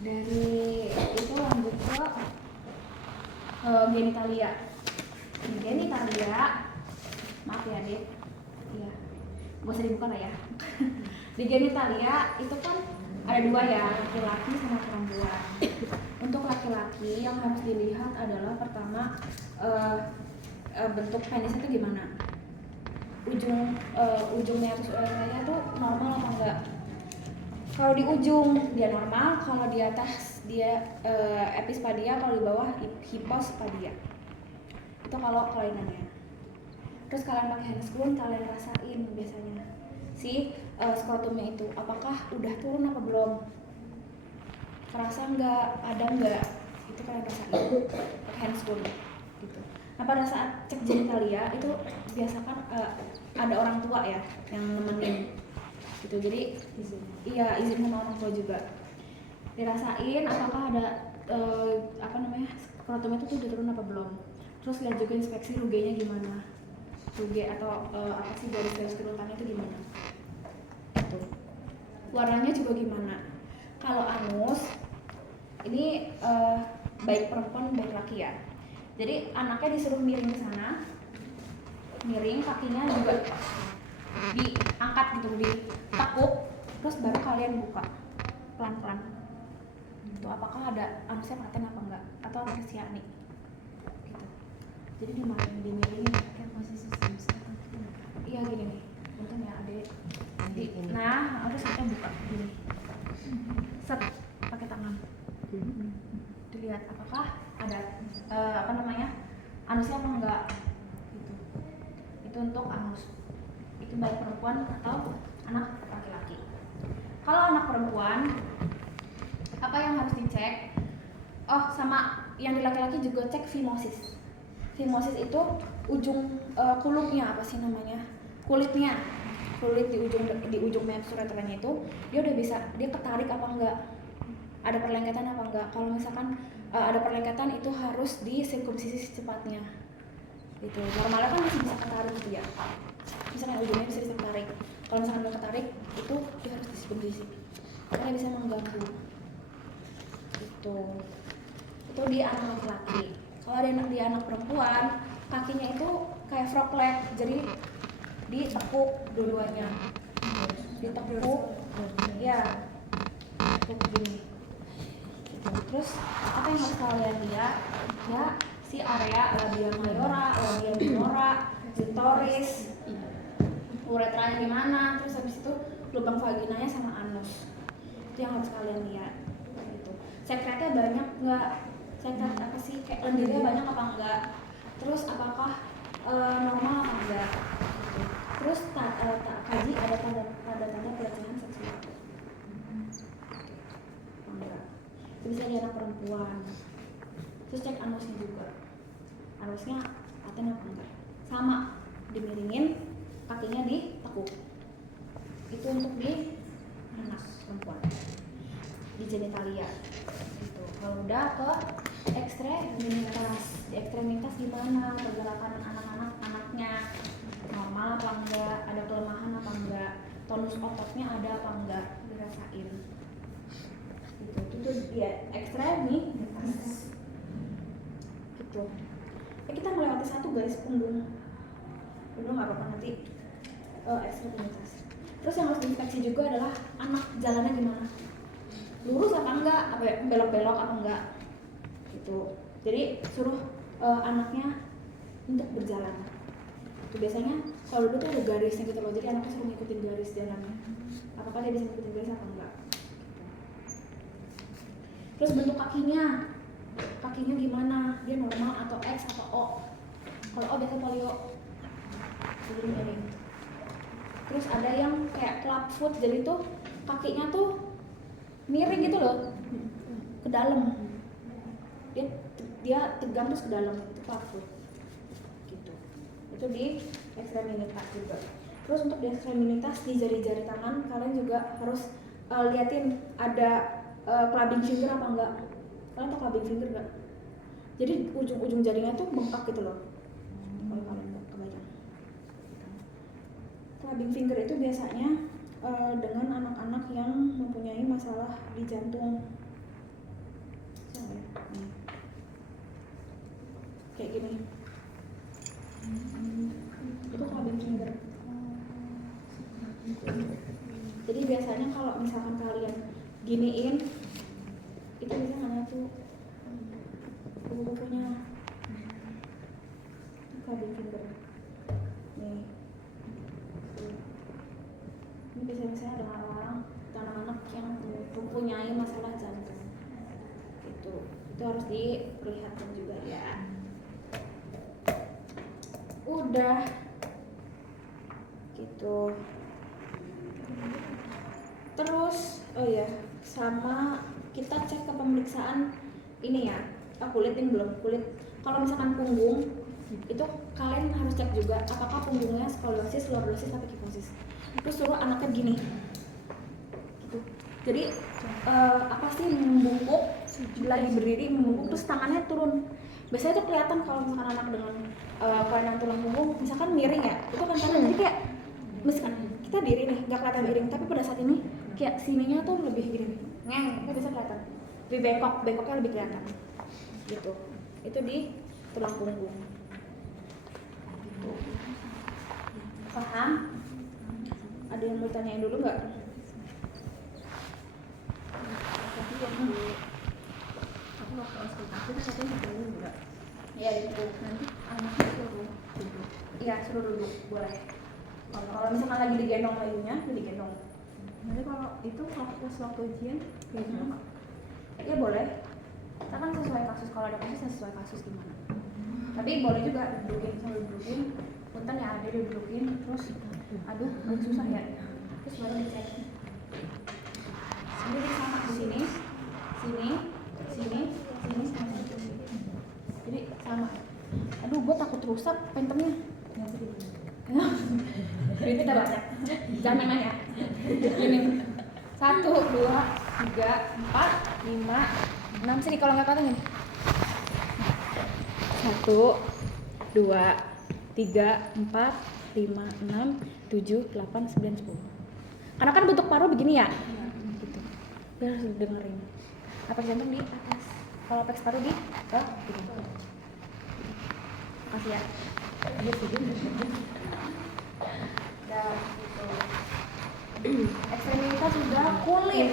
Dari itu lanjut ke genitalia. Di genitalia, maaf ya Dek, iya, gak usah dibuka lah ya. Di genitalia itu kan ada dua ya, laki-laki sama perempuan. Untuk laki-laki yang harus dilihat adalah pertama bentuk penisnya itu gimana, ujungnya atau uretranya tuh normal apa enggak. Kalau di ujung dia normal, kalau di atas dia epispadia, kalau di bawah hipospadia. Itu kalau kelainannya. Terus kalian pakai handscreen, kalian rasain biasanya si skrotumnya itu apakah udah turun apa belum, kerasa nggak, ada nggak, itu kalian rasain pakai handscreen gitu. Nah pada saat cek genitalia itu biasakan ada orang tua ya yang nemenin gitu, jadi izin sama orang tua juga, dirasain apakah ada skrotum itu tuh udah turun apa belum. Terus lihat juga inspeksi rugenya gimana, ruge atau apa sih garis-garis turutannya itu gimana gitu. Warnanya juga gimana. Kalau anus ini baik perempuan baik laki ya, jadi anaknya disuruh miring ke sana, miring, kakinya juga diangkat gitu, ditekuk, terus baru kalian buka pelan-pelan itu apakah ada anusnya paten apa enggak atau ada siani gitu. Jadi dimiringin kayak posisi semesta. Iya gini nih, bentar ya adek. Nah harus kita buka gini, set pakai tangan, dilihat apakah ada anusnya apa enggak gitu. Itu untuk anus, itu baik perempuan atau anak laki-laki. Kalau anak perempuan apa yang harus dicek? Oh sama yang di laki-laki juga cek fimosis. Fimosis itu ujung kulupnya, apa sih namanya, kulit di ujung mefus uretranya itu dia udah bisa, dia ketarik apa enggak, ada perlengketan apa enggak. Kalau misalkan ada perlengketan itu harus disirkumsisi secepatnya gitu. Normalnya kan masih bisa ketarik gitu ya, misalnya ujungnya bisa ditarik. Kalau misalkan nggak ketarik itu dia harus disirkumsisi karena bisa mengganggu itu di anak laki-laki. Kalau di anak perempuan kakinya itu kayak frog leg, jadi ditekuk dua-duanya, ditekuk ya, tekuk gini. Terus apa yang harus kalian lihat ya, si area labia mayora, labia minora, clitoris, uretranya gimana, terus habis itu lubang vaginanya sama anus, itu yang harus kalian lihat gitu. Sekretnya banyak nggak, sekret apa sih, kayak lendirnya banyak apa enggak, terus apakah normal apa enggak gitu. Terus kaji ada tanda-tanda pelecehan seksual enggak, itu bisa di anak perempuan. Terus cek anusnya juga, anusnya paten apa enggak, sama dimiringin, kakinya ditekuk, itu untuk di anak perempuan di genitalia gitu. Kalau udah ke ekstremitas, di ekstremitas gimana pergerakan anaknya, normal apa enggak, ada kelemahan apa enggak, tonus ototnya ada apa enggak, dirasain gitu. Itu dia ekstremitas gitu. Kita melewati satu garis punggung nggak apa-apa nanti ekstremitas. Terus yang harus diinspeksi juga adalah anak jalannya gimana, lurus apa enggak, apa belok-belok apa enggak gitu. Jadi suruh anaknya untuk berjalan. Itu biasanya kalau dulu tuh ada garisnya gitu loh, jadi anaknya suruh ngikutin garis jalannya, apakah dia bisa ngikutin garis apa enggak. Terus bentuk kakinya gimana, dia normal atau X atau O. Kalau O biasa polio, jadi miring. Terus ada yang kayak club foot, jadi tuh kakinya tuh miring gitu loh ke dalam, dia tegang terus ke dalam, itu club foot gitu. Itu di ekstremitas juga. Terus untuk di ekstremitas di jari-jari tangan kalian juga harus liatin ada clubbing finger apa enggak. Kalian tau clubbing finger enggak? Jadi ujung-ujung jarinya tuh bengkak gitu loh. Kalau kalian enggak kebayang. Clubbing finger itu biasanya dengan anak-anak yang mempunyai masalah di jantung saya. Kayak gini. Itu cabin finger. Jadi biasanya kalau misalkan kalian giniin, itu bisa nggak nyatu kuku-kukunya. Cabin finger. Nih. Ini biasanya ada orang anak-anak yang mempunyai masalah jantung. Itu harus diperlihatkan juga ya. Udah gitu. Terus oh ya, sama kita cek ke pemeriksaan ini ya. Kulit ini belum, kulit. Kalau misalkan punggung itu kalian harus cek juga apakah punggungnya skoliosis, lordosis, atau kifosis. Terus suruh anaknya gini gitu. Jadi apa sih membungkuk, lagi berdiri membungkuk terus tangannya turun. Biasanya itu kelihatan kalau misalkan anak dengan kelainan tulang punggung misalkan miring ya, itu kan karena jadi kayak misalkan kita diri nih nggak kelihatan miring, tapi pada saat ini kayak sininya tuh lebih gini nih, itu bisa kelihatan lebih bengkoknya lebih kelihatan gitu. Itu di tulang punggung gitu. Paham? Ada yang mau tanyain dulu nggak? Tapi aku waktu auskultasi kan katanya dipeluk enggak? Iya dipeluk. Nanti anaknya suruh duduk. Iya suruh duduk boleh. Kalau misalkan lagi digendong layunya, digendong. Nanti kalau itu waktu ujian kayak gimana? Iya boleh. Kita kan sesuai kasus, kalau ada kasus sesuai kasus gimana. Tapi boleh juga dudukin, sambil dudukin. Punten ya ada didudukin, terus aduh susah ya. Terus baru dicek. Jadi sama di sini, sini, sama sini. Jadi sama. Aduh, gue takut rusak pentemnya. Duitnya udah banyak. Jangan nanya. Ini 1, 2, 3, 4, 5, 6 sini kalau nggak kata nih. 1, 2, 3, 4, 5, 6, 7, 8, 9, 10. Karena kan bentuk paru begini ya. Gitu. Biar harus dengerin. Apex jantung di atas. Kalau apex paru di bawah. Gitu. Makasih ya. Dan gitu. Ekstremitas juga kulit.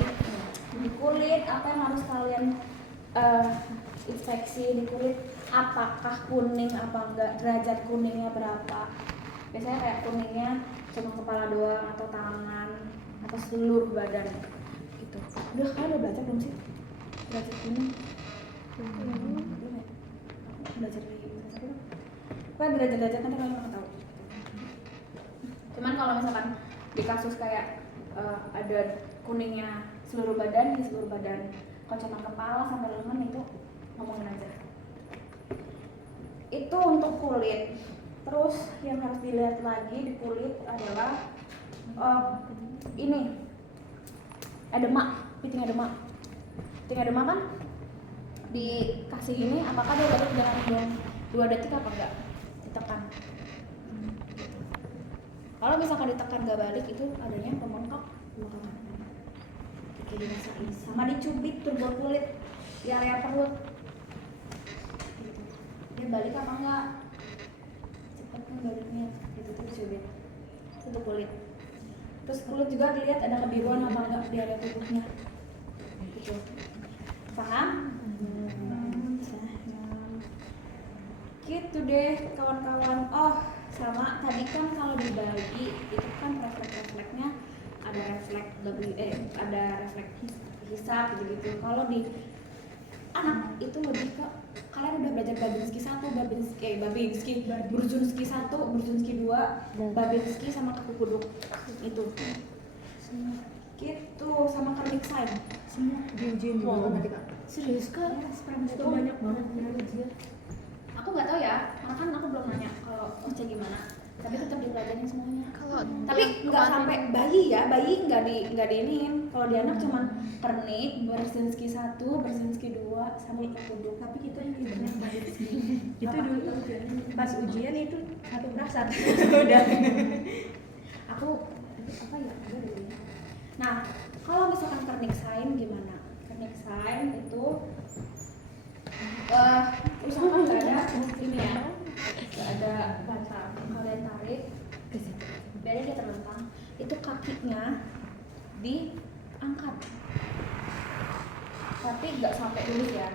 Di kulit apa yang harus kalian inspeksi di kulit, apakah kuning apa enggak, derajat kuningnya berapa. Biasanya kayak kuningnya cuma kepala doang atau tangan atau seluruh badan gitu. Udah kalian udah belajar belum sih derajat kuning? Belajar di satu dong. Kan derajat-derajat nanti kalian akan tahu. Cuman kalau misalkan di kasus kayak ada kuningnya seluruh badan, di seluruh badan. Kalau cuma kepala sampai lengan itu ngomongin aja. Itu untuk kulit. Terus yang harus dilihat lagi di kulit adalah ini edema, piting edema. Piting edema kan dikasih ini, apakah dia balik dalam 2 detik apa enggak? Ditekan. Kalau misalkan ditekan nggak balik, itu adanya pembengkak. Kayak dirasain. Sama dicubit turbo kulit di area perut. Gitu. Dia balik apa enggak? Cepat kan baliknya. Itu tuh cubit. Itu kulit. Terus kulit juga dilihat ada kebiruan apa enggak di area tubuhnya. Gitu. Paham? Gitu deh kawan-kawan. Oh, sama tadi kan kalau dibagi itu kan refleks-refleksnya ada refleks ada refleks hisap gitu. Kalau di anak itu lebih ke kalian udah belajar Babinski 1, Brudzinski 1, Brudzinski 2, Babinski sama kaku kuduk itu. Gitu sama Kerniksain. Semua di ujian juga nanti Kak. Serius kan? Itu banyak banget ujian. Aku nggak tahu ya, karena kan aku belum nanya kalau Oce gimana. Tapi tetap dipelajarin semuanya. Tapi nggak sampai bayi ya, bayi nggak diinin. Kalau di anak cuman Kernik, Brudzinski 1, Brudzinski 2 sama kuduk. Tapi kita yang banyak Babinski. Itu dulu pas ujian itu satu perasaan udah. Aku apa ya? Nah, kalau misalkan Kerniksain gimana? Kerniksain itu Gini ya, ada bantal. Kalian tarik ke situ. Biar dia terlentang. Itu kakinya diangkat. Tapi nggak sampai lurus ya.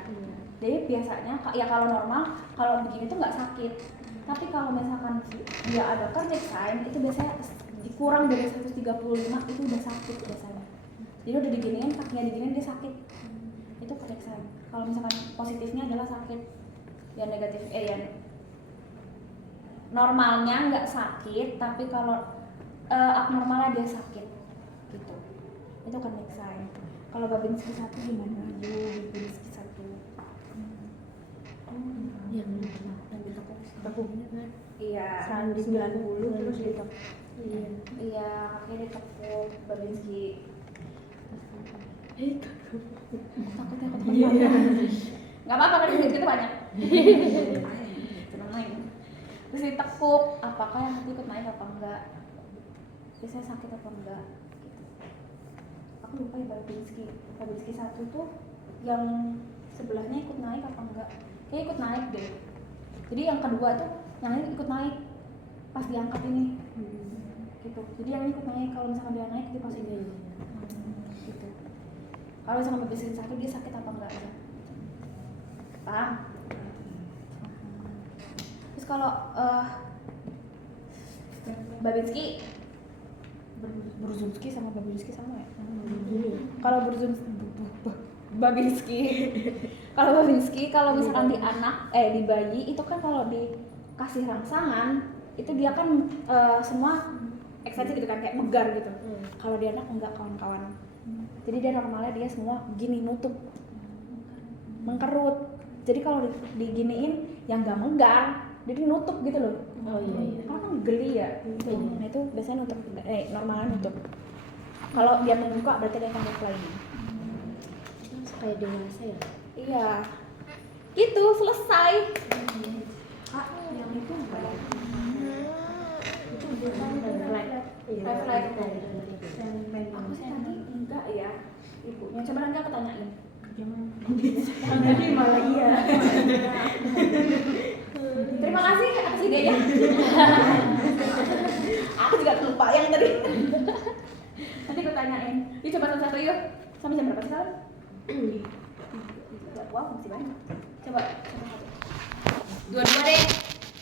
Jadi biasanya ya kalau normal, kalau begini tuh nggak sakit. Tapi kalau misalkan dia ada cardiac sign, itu biasanya kurang dari 135 itu udah sakit biasanya. Jadi udah diginiin, kakinya diginiin dia sakit. Itu cardiac sign. Kalau misalkan positifnya adalah sakit. Yang negatif yang normalnya nggak sakit, tapi kalau abnormalnya dia sakit. Gitu. Itu cardiac sign. Kalau Babinski 1 gimana? Babinski 1. Yang ditekuk. tekuknya kan Iya. 190 terus ditekuk. Iya, kakinya ditekuk Babinski. Takutnya aku nggak apa-apa kan duit kita banyak. Main. Terus ditekuk, apakah yang hati ikut naik apa enggak? Biasanya sakit apa enggak? Aku lupa ya Babinski 1 tuh yang sebelahnya ikut naik apa enggak? Kayaknya ikut naik deh. Jadi yang kedua tuh yang ini ikut naik pas diangkat ini. Gitu. Jadi yang ini ikut naik, kalau misalkan dia naik dia pasti gitu. Kalau misalkan Babinski 1 dia sakit apa enggak aja? Paham? Terus kalau Babinski Brzezinski sama Babinski sama ya? Kalau Babinski kalau misalkan di anak di bayi itu kan kalau dikasih rangsangan itu dia kan semua excited gitu kan, kayak megar gitu. Kalau di anak enggak, kawan-kawan. Jadi dia normalnya dia semua gini nutup, mengkerut. Jadi kalau diginiin yang enggak megar jadi nutup gitu loh. Karena kan geli ya. Nah itu biasanya nutup, normalnya nutup. Kalau dia membuka berarti dia akan lagi. Kayak dewasa ya? Iya. Gitu, selesai. Yang itu apa ya? Itu Refleks. Aku sih tadi enggak ya, ibunya. Coba nanti aku tanyain. Tadi malah iya. Terima kasih atas idenya. Aku juga lupa yang tadi. Nanti aku tanyain. Yuk coba satu-satu yuk. Sampai jam berapa sekarang? Wow, masih banyak. Coba satu-satu. Dua-dua deh.